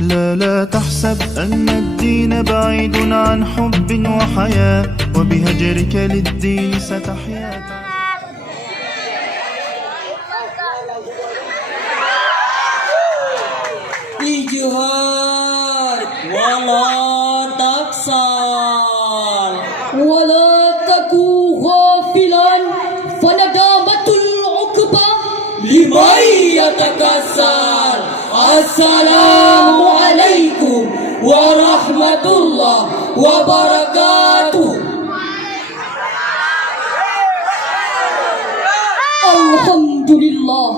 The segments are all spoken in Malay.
لا تحسب أن الدين بعيد عن حب وحياة، وبهجرك للدين ستحيا. Ijtihad wala taksal ولا تكو غافلا فندامة العقبى liman yatakassal. Assalamu alaikum warahmatullah wabarakatuh. Alhamdulillah,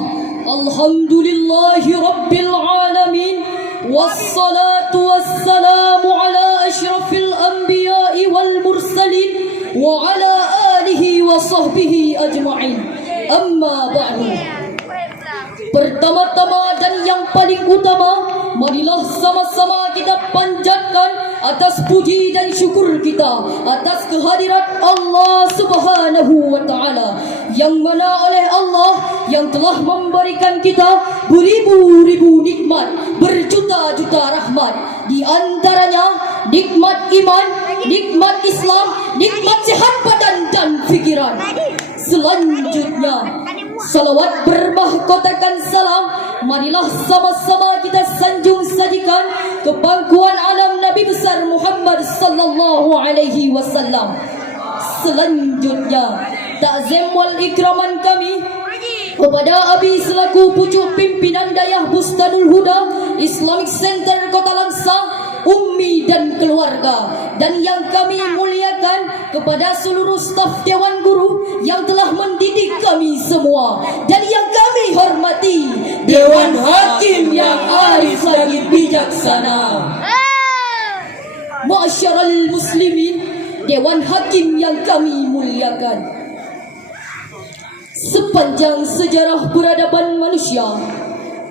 alhamdulillahi rabbil alamin, wassalatu wassalamu ala ashrafil anbiya'i wal mursalin wa ala alihi wa sahbihi ajma'in. Amma ba'du. Pertama-tama dan yang paling utama, marilah sama-sama kita panjatkan atas puji dan syukur kita atas kehadirat Allah Subhanahu wa taala, yang mana oleh Allah yang telah memberikan kita beribu-ribu nikmat, berjuta-juta rahmat, di antaranya nikmat iman, nikmat Islam, nikmat sehat badan dan fikiran. Selanjutnya, salawat bermahkotakan salam marilah sama-sama kita sanjung sajikan ke pangkuan alam Nabi besar Muhammad sallallahu alaihi wasallam. Selanjutnya, takzim wal ikraman kami kepada Abi selaku pucuk pimpinan Dayah Bustanul Huda Islamic Center Kota Langsa, Ummi dan keluarga, dan yang kami muliakan kepada seluruh staf Dewan Guru yang telah mendidik kami semua, dan yang kami hormati Dewan Hakim yang arif lagi bijaksana. Ma'asyiral muslimin, Dewan Hakim yang kami muliakan. Sepanjang sejarah peradaban manusia,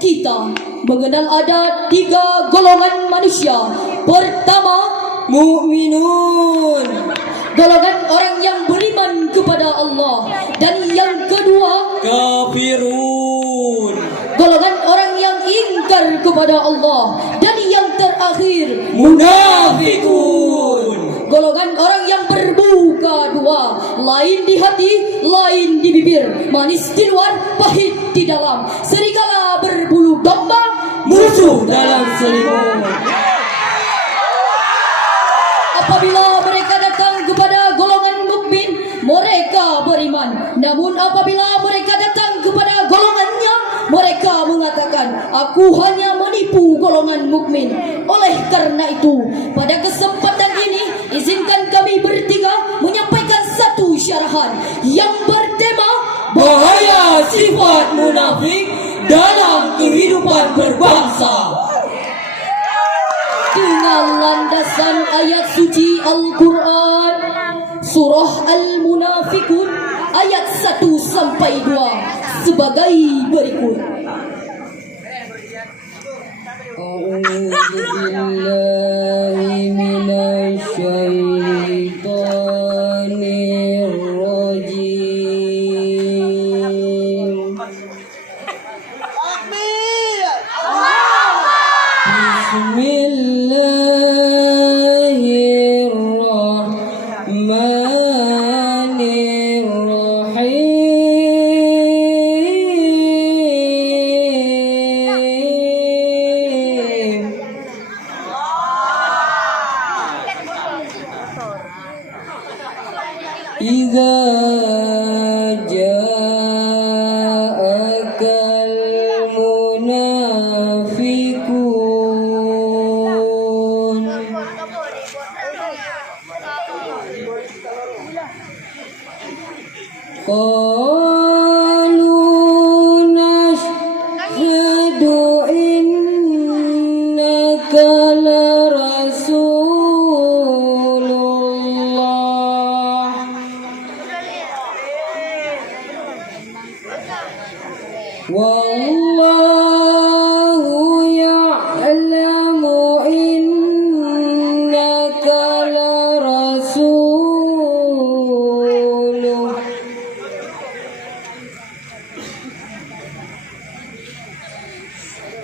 kita mengenal ada 3 golongan manusia. Pertama, Mukminun, golongan orang yang beriman kepada Allah, dan yang kedua, kafirun, golongan orang yang ingkar kepada Allah, dan yang terakhir, munafikun. golongan orang yang berbuka dua, lain di hati, lain di bibir, manis di luar, pahit di dalam, serigala berbulu domba, Musuh dalam selimut. Apabila mereka datang kepada golongan mukmin, mereka beriman. Namun apabila mereka datang kepada golongannya, mereka mengatakan, aku hanya menipu golongan mukmin. Oleh karena itu, pada kesempatan ini, izinkan kami bertiga menyampaikan satu syarahan yang bertema Bahaya sifat munafik dalam kehidupan berbangsa. dengan landasan ayat suci Al-Quran, surah Al-Munafikun ayat 1 sampai 2 sebagai berikut. A'udzu billahi minasy syaithanir rajim. Bismillahirrahmanirrahim. Idza ja'akal munafiqun qalu nashhadu innaka la rasulullah wallahu ya'lamu innaka la rasuluh.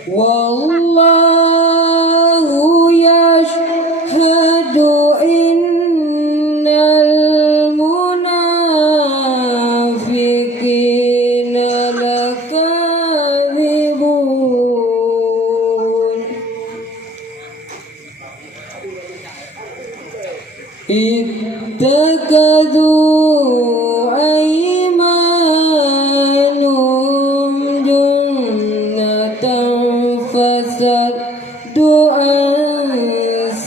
Wallahu اتخذوا أيمانهم جنة فصدوا عن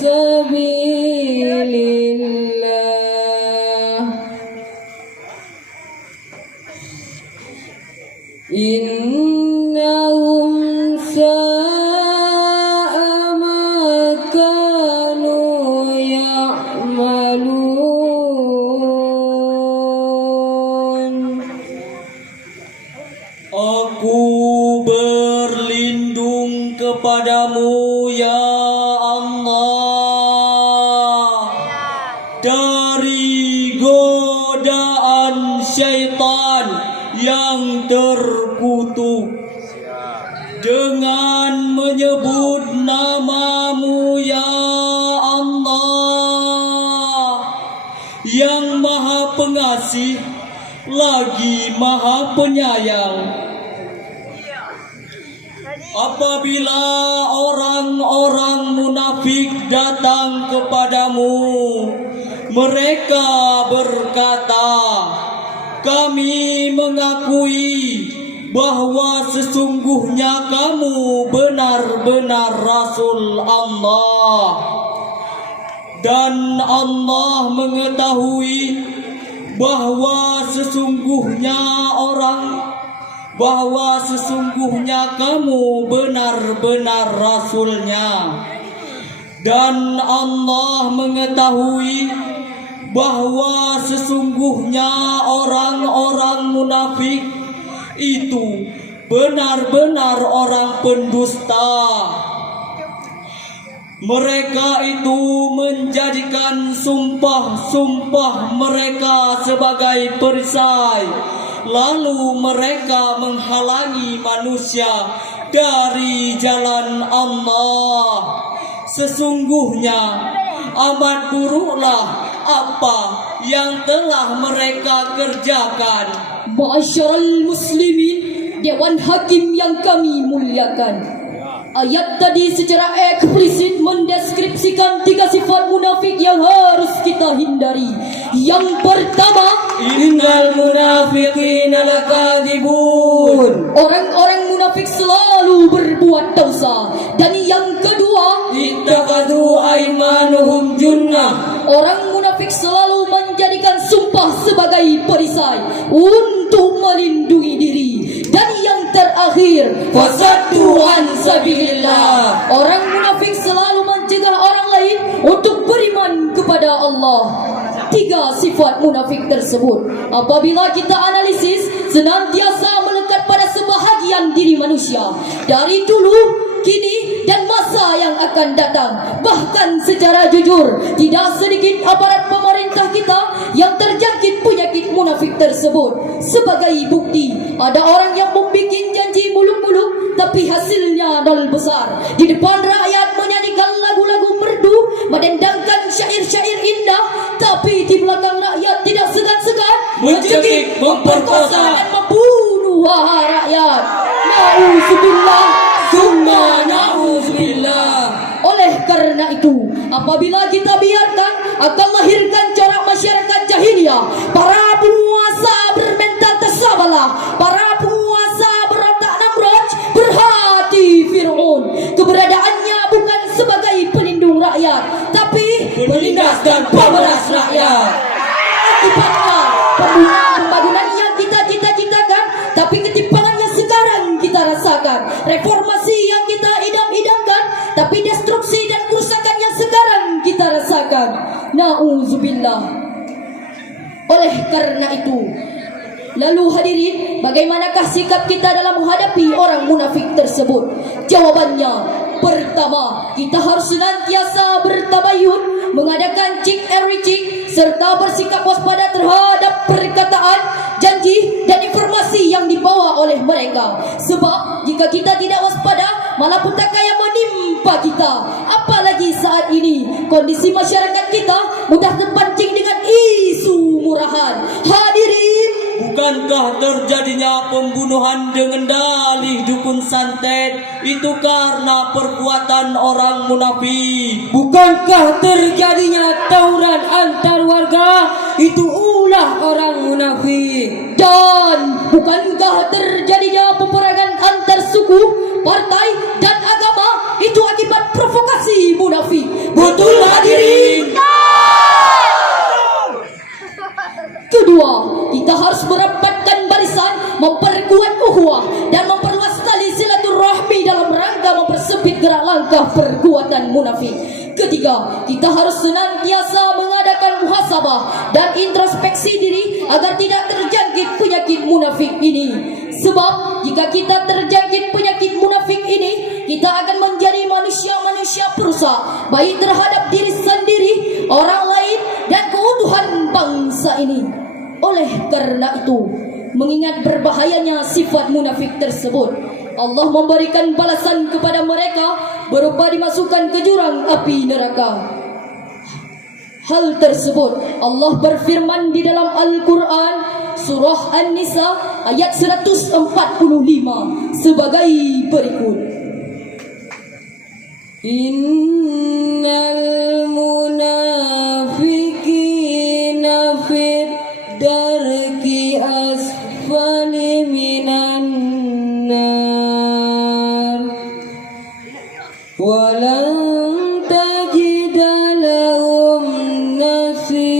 سبيل الله إنهم ساء ما كانوا يعملون. Aku berlindung kepadamu ya Allah dari godaan syaitan yang terkutuk dengan menyebut namamu ya Allah yang maha pengasih lagi maha penyayang. Apabila orang-orang munafik datang kepadamu, mereka berkata, kami mengakui bahwa sesungguhnya kamu benar-benar Rasul Allah. Dan Allah mengetahui bahwa sesungguhnya kamu benar-benar Rasulnya. Dan Allah mengetahui bahwa sesungguhnya orang-orang munafik itu benar-benar orang pendusta. Mereka itu menjadikan sumpah-sumpah mereka sebagai perisai, lalu mereka menghalangi manusia dari jalan Allah. Sesungguhnya amat buruklah apa yang telah mereka kerjakan. Ma'asyiral muslimin, Dewan Hakim yang kami muliakan. Ayat tadi secara eksplisit mendeskripsikan 3 sifat munafik yang harus kita hindari. Yang pertama, Innal munafiqina lakadzibun. orang-orang munafik selalu berbuat dosa. Dan yang kedua, Ittakhadhu aymanuhum junnah. orang munafik selalu menjadikan sumpah sebagai perisai untuk melindungi diri. Dan yang terakhir, Fasaddu an sabilillah. orang munafik selalu mencegah orang lain untuk beriman kepada Allah. 3 sifat munafik tersebut, apabila kita analisis, senantiasa melekat pada sebahagian diri manusia dari dulu, kini dan masa yang akan datang. Bahkan secara jujur, tidak sedikit aparat pemerintah kita yang terjangkit penyakit munafik tersebut. Sebagai bukti, ada orang yang membuat janji muluk-muluk tapi hasilnya nol besar. Di depan rakyat menyanyikan lagu-lagu merdu, mendendangkan syair-syair indah, tapi di belakang rakyat tidak segan-segan Mencekik, memperkosa, dan membunuh rakyat. Nauzubillah, summa na'udzubillah. oleh karena itu, apabila kita biarkan akan lahirkan corak masyarakat jahiliyah, para penguasa bermental tersabalah, para penguasa berotak Namrud, berhati Fir'aun. Keberadaannya bukan sebagai pelindung rakyat, tapi Penindas dan pemeras rakyat. Akibatnya pembangunan yang kita cita-citakan, tapi ketimpangannya sekarang kita rasakan. Reformasi yang kita idam-idamkan, tapi destruksi dan kerusakan yang sekarang kita rasakan. Nauzubillah. Oleh karena itu, lalu hadirin, bagaimanakah sikap kita dalam menghadapi orang munafik tersebut? Jawabannya, pertama, kita harus senantiasa bertabayun, mengadakan check every check, serta bersikap waspada terhadap perkataan, janji dan informasi yang dibawa oleh mereka. Sebab jika kita tidak waspada, malapetaka yang menimpa kita. Apalagi saat ini kondisi masyarakat kita mudah terpancing dengan isu murahan. Hadirin, Bukankah terjadinya pembunuhan dengan dalih dukun santet itu karena perbuatan orang munafik? Bukankah terjadinya tawuran antar warga itu ulah orang munafik? Dan bukankah terjadinya peperangan antar suku, partai dan agama itu akibat provokasi munafik? Betul hadirin. Kedua, kita harus merapatkan barisan, memperkuat ukhuwah dan memperluas tali silaturahmi dalam rangka mempersempit gerak langkah perbuatan munafik. Ketiga, kita harus senantiasa mengadakan muhasabah dan introspeksi diri agar tidak terjangkit penyakit munafik ini. Sebab jika kita terjangkit penyakit munafik ini, kita akan menjadi manusia-manusia perusak, baik terhadap diri sendiri, orang lain dan keutuhan bangsa ini. Oleh karena itu, mengingat berbahayanya sifat munafik tersebut, Allah memberikan balasan kepada mereka berupa dimasukkan ke jurang api neraka. Hal tersebut Allah berfirman di dalam Al-Quran Surah An-Nisa ayat 145 sebagai berikut. Innal munafiqina fi darki asfali minan nar walan tajida lahum nasira.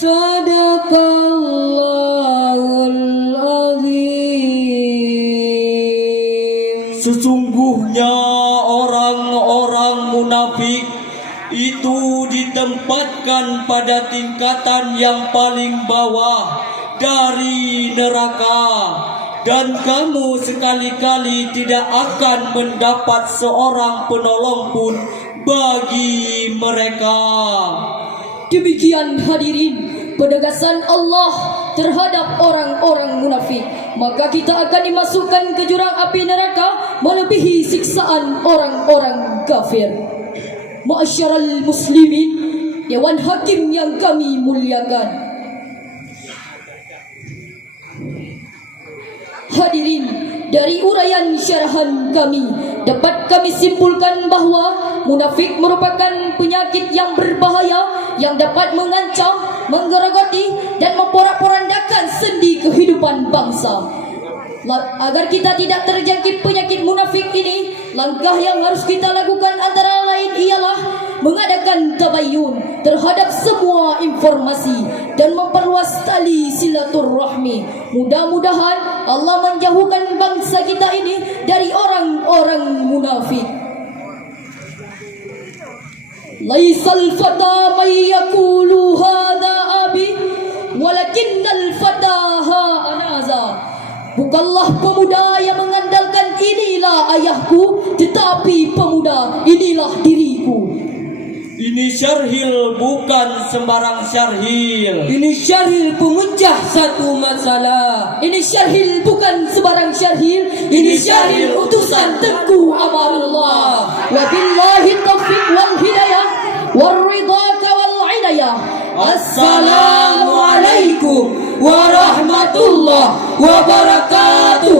Sadaqallahul azim. Sesungguhnya orang-orang munafik itu ditempatkan pada tingkatan yang paling bawah dari neraka, dan kamu sekali-kali tidak akan mendapat seorang penolong pun bagi mereka. Demikian hadirin penegasan Allah terhadap orang-orang munafik. Maka kita akan dimasukkan ke jurang api neraka melebihi siksaan orang-orang kafir. Ma'asyiral muslimin, Dewan Hakim yang kami muliakan, hadirin, dari uraian syarahan kami dapat kami simpulkan bahawa munafik merupakan penyakit yang berbahaya yang dapat mengancam, menggerogoti dan memporak-porandakan sendi kehidupan bangsa. Agar kita tidak terjangkit penyakit munafik ini, langkah yang harus kita lakukan antara lain ialah mengadakan tabayyun terhadap semua informasi dan memperluas tali silaturahmi. Mudah-mudahan Allah menjauhkan bangsa kita ini dari orang-orang munafik. Laisal fata may yaqulu hadha abi walakinnal fata ha anaza. Bukanlah pemuda yang mengandalkan inilah ayahku, tetapi pemuda inilah diriku. Ini syarhil, bukan sembarang syarhil. Ini syarhil pemecah satu masalah. Ini syarhil bukan sembarang syarhil. Ini syarhil utusan Tengku Amarullah. Wabillahi taufiq wal hidayah warridaka wal inayah. Assalamualaikum warahmatullahi wabarakatuh.